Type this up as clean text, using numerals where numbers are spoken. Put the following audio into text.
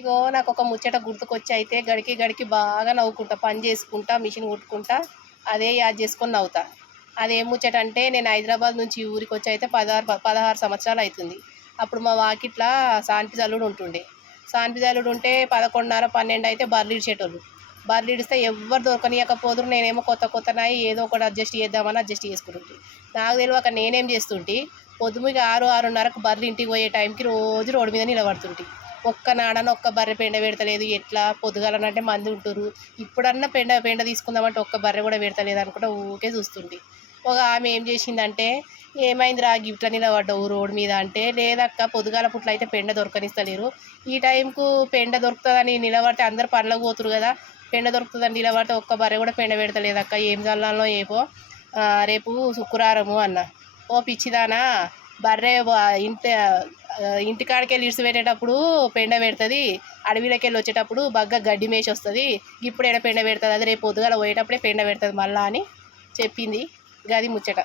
ఇగో నాకు ఒక ముచ్చట గుర్తుకొచ్చి అయితే గడికి గడికి బాగా నవ్వుకుంటా, పని చేసుకుంటా, మిషన్ కుట్టుకుంటా, అదే యాద్ చేసుకొని నవ్వుతా. అదేం ముచ్చట అంటే నేను హైదరాబాద్ నుంచి ఈ ఊరికి వచ్చి అయితే 16 సంవత్సరాలు అవుతుంది. అప్పుడు మా వాకిట్ల సాన్పి జల్లుడు ఉంటుండే. సాన్పి జల్లుడు ఉంటే 11:30, 12 అయితే బర్రెలు ఇడిచేటోళ్ళు. బర్రెలు ఇడిస్తే ఎవ్వరు దొరకనియకపోదురు. నేనేమో కొత్త కొత్తనాయి ఏదో ఒకటి అడ్జస్ట్ చేద్దామని అడ్జస్ట్ చేసుకుంటుంటే నాకు తెలియక నేనేం చేస్తుంటే పొద్దుమిగ 6, 6:30కు బర్రెలు ఇంటికి పోయే టైంకి రోజు రోడ్డు మీద నిలబడుతుంటే ఒక్క నాడన ఒక్క బర్రె పెండ పెడతలేదు. ఎట్లా పొద్దుగాలనంటే మంది ఉంటురు, ఇప్పుడన్నా పెండ తీసుకుందామంటే ఒక్క బర్రె కూడా పెడతలేదు అనుకుంటా ఊకే చూస్తుంది. ఒక ఆమె ఏం చేసిందంటే, ఏమైంది రా గిట్ల నిలబడ్డావు రోడ్డు మీద అంటే, లేదక్క పొద్దుగాల పుట్ల అయితే పెండ దొరకనిస్తలేరు, ఈ టైంకు పెండ దొరుకుతుందని నిలబడితే అందరు పనులకు పోతురు కదా, పెండ దొరుకుతుందని నిలబడితే ఒక్క బర్రె కూడా పెండ పెడతలేదక్క, ఏం చల్లాలో ఏపో, రేపు శుక్రవారము అన్న. ఓ పిచ్చిదానా, బర్రె ఇంటికాడికి వెళ్ళి ఇడిచి పెట్టేటప్పుడు పెండ పెడుతుంది, అడవిలోకి వెళ్ళి వచ్చేటప్పుడు బగ్గ గడ్డి మేసి వస్తుంది, ఇప్పుడు ఎక్కడ పెండ పెడుతుంది, అది రేపు పొద్దుగాల పోయేటప్పుడే పెండ పెడుతుంది మళ్ళా అని చెప్పింది. గది ముచ్చట.